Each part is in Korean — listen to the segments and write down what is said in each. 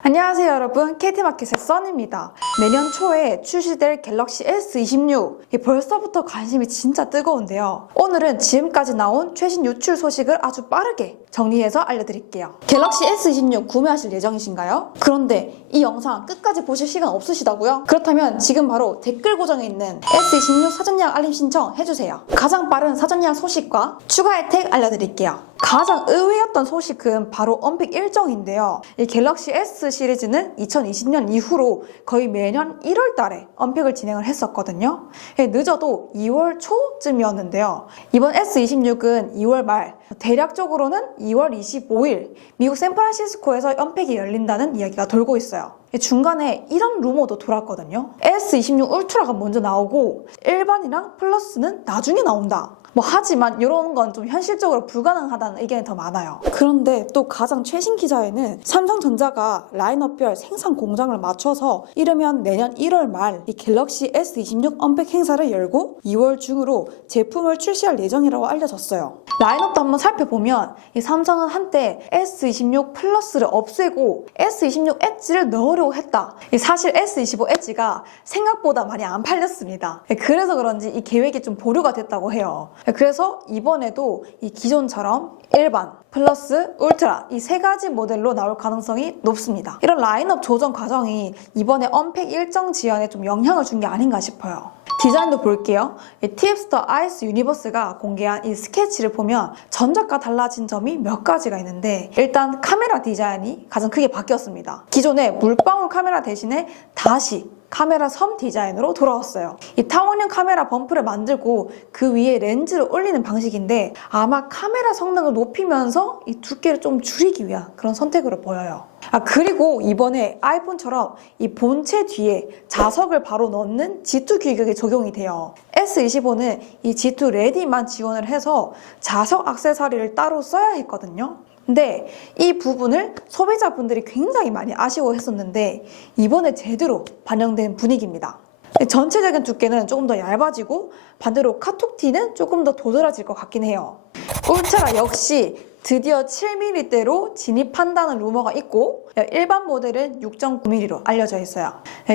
안녕하세요 여러분, KT마켓의 써니입니다. 내년 초에 출시될 갤럭시 S26, 벌써부터 관심이 진짜 뜨거운데요. 오늘은 지금까지 나온 최신 유출 소식을 아주 빠르게 정리해서 알려드릴게요. 갤럭시 S26 구매하실 예정이신가요? 그런데 이 영상 끝까지 보실 시간 없으시다고요? 그렇다면 지금 바로 댓글 고정에 있는 S26 사전 예약 알림 신청 해주세요. 가장 빠른 사전 예약 소식과 추가 혜택 알려드릴게요. 가장 의외였던 소식은 바로 언팩 일정인데요. 이 갤럭시 S 시리즈는 2020년 이후로 거의 매년 1월 달에 언팩을 진행을 했었거든요. 늦어도 2월 초쯤이었는데요. 이번 S26은 2월 말, 대략적으로는 2월 25일 미국 샌프란시스코에서 언팩이 열린다는 이야기가 돌고 있어요. 중간에 이런 루머도 돌았거든요. S26 울트라가 먼저 나오고 일반이랑 플러스는 나중에 나온다. 하지만 이런 건 좀 현실적으로 불가능하다는 의견이 더 많아요. 그런데 또 가장 최신 기사에는 삼성전자가 라인업별 생산 공장을 맞춰서 이르면 내년 1월 말 이 갤럭시 S26 언팩 행사를 열고 2월 중으로 제품을 출시할 예정이라고 알려졌어요. 라인업도 한번 살펴보면 이 삼성은 한때 S26 플러스를 없애고 S26 엣지를 넣으려고 했다. 사실 S25 엣지가 생각보다 많이 안 팔렸습니다. 그래서 그런지 이 계획이 좀 보류가 됐다고 해요. 그래서 이번에도 이 기존처럼 일반, 플러스, 울트라 이 세 가지 모델로 나올 가능성이 높습니다. 이런 라인업 조정 과정이 이번에 언팩 일정 지연에 좀 영향을 준 게 아닌가 싶어요. 디자인도 볼게요. TF스터 아이스 유니버스가 공개한 이 스케치를 보면 전작과 달라진 점이 몇 가지가 있는데, 일단 카메라 디자인이 가장 크게 바뀌었습니다. 기존의 물방울 카메라 대신에 다시 카메라 섬 디자인으로 돌아왔어요. 이 타원형 카메라 범프를 만들고 그 위에 렌즈를 올리는 방식인데, 아마 카메라 성능을 높이면서 이 두께를 좀 줄이기 위한 그런 선택으로 보여요. 그리고 이번에 아이폰처럼 이 본체 뒤에 자석을 바로 넣는 G2 규격이 적용이 돼요. S25는 이 G2 레디만 지원을 해서 자석 액세서리를 따로 써야 했거든요. 근데 이 부분을 소비자분들이 굉장히 많이 아쉬워했었는데 이번에 제대로 반영된 분위기입니다. 전체적인 두께는 조금 더 얇아지고 반대로 카톡티는 조금 더 도드라질 것 같긴 해요. 울트라 역시 드디어 7mm대로 진입한다는 루머가 있고, 일반 모델은 6.9mm로 알려져 있어요.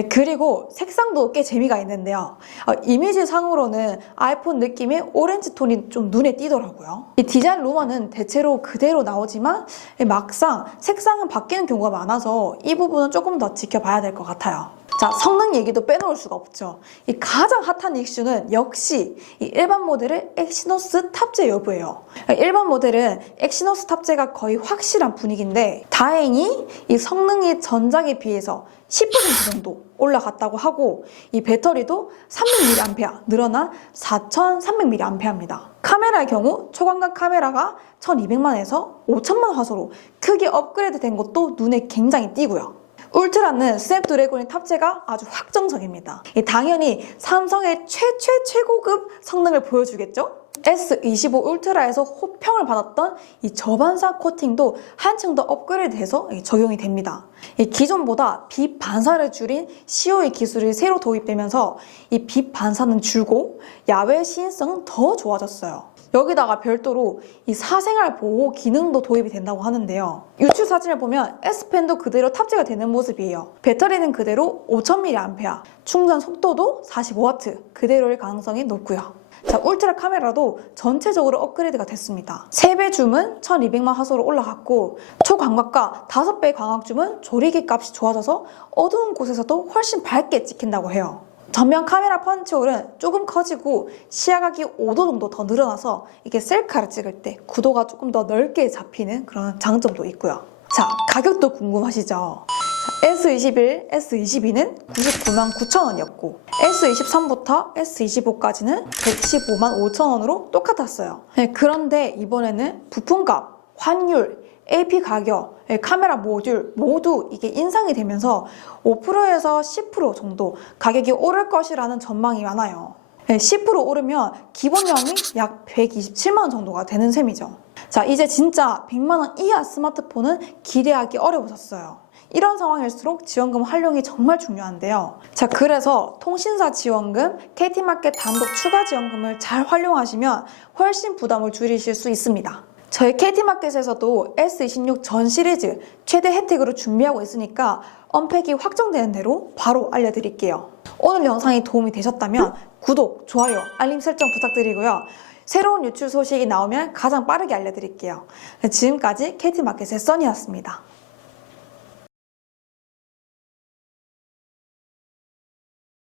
그리고 색상도 꽤 재미가 있는데요. 이미지 상으로는 아이폰 느낌의 오렌지 톤이 좀 눈에 띄더라고요. 이 디자인 루머는 대체로 그대로 나오지만 막상 색상은 바뀌는 경우가 많아서 이 부분은 조금 더 지켜봐야 될 것 같아요. 자, 성능 얘기도 빼놓을 수가 없죠. 이 가장 핫한 이슈는 역시 이 일반 모델의 엑시노스 탑재 여부예요. 일반 모델은 엑시노스 탑재가 거의 확실한 분위기인데, 다행히 이 성능이 전작에 비해서 10% 정도 올라갔다고 하고, 이 배터리도 300mAh 늘어난 4300mAh입니다. 카메라의 경우 초광각 카메라가 1200만에서 5000만 화소로 크게 업그레이드 된 것도 눈에 굉장히 띄고요. 울트라는 스냅드래곤의 탑재가 아주 확정적입니다. 당연히 삼성의 최고급 성능을 보여주겠죠? S25 울트라에서 호평을 받았던 이 저반사 코팅도 한층 더 업그레이드해서 적용이 됩니다. 기존보다 빛 반사를 줄인 COE 기술이 새로 도입되면서 이 빛 반사는 줄고 야외 시인성은 더 좋아졌어요. 여기다가 별도로 이 사생활 보호 기능도 도입이 된다고 하는데요. 유출 사진을 보면 S펜도 그대로 탑재가 되는 모습이에요. 배터리는 그대로 5000mAh, 충전 속도도 45W 그대로일 가능성이 높고요. 자, 울트라 카메라도 전체적으로 업그레이드가 됐습니다. 3배 줌은 1200만 화소로 올라갔고, 초광각과 5배 광각 줌은 조리기 값이 좋아져서 어두운 곳에서도 훨씬 밝게 찍힌다고 해요. 전면 카메라 펀치홀은 조금 커지고 시야각이 5도 정도 더 늘어나서 이게 셀카를 찍을 때 구도가 조금 더 넓게 잡히는 그런 장점도 있고요. 자, 가격도 궁금하시죠? S21, S22는 99만 9천 원이었고, S23부터 S25까지는 115만 5천 원으로 똑같았어요. 그런데 이번에는 부품값, 환율, AP 가격, 카메라 모듈 모두 이게 인상이 되면서 5%에서 10% 정도 가격이 오를 것이라는 전망이 많아요. 10% 오르면 기본형이 약 127만 원 정도가 되는 셈이죠. 자, 이제 진짜 100만 원 이하 스마트폰은 기대하기 어려워졌어요. 이런 상황일수록 지원금 활용이 정말 중요한데요. 자, 그래서 통신사 지원금, KT마켓 단독 추가 지원금을 잘 활용하시면 훨씬 부담을 줄이실 수 있습니다. 저희 KT마켓에서도 S26 전 시리즈 최대 혜택으로 준비하고 있으니까 언팩이 확정되는 대로 바로 알려드릴게요. 오늘 영상이 도움이 되셨다면 구독, 좋아요, 알림 설정 부탁드리고요. 새로운 유출 소식이 나오면 가장 빠르게 알려드릴게요. 지금까지 KT마켓의 써니였습니다.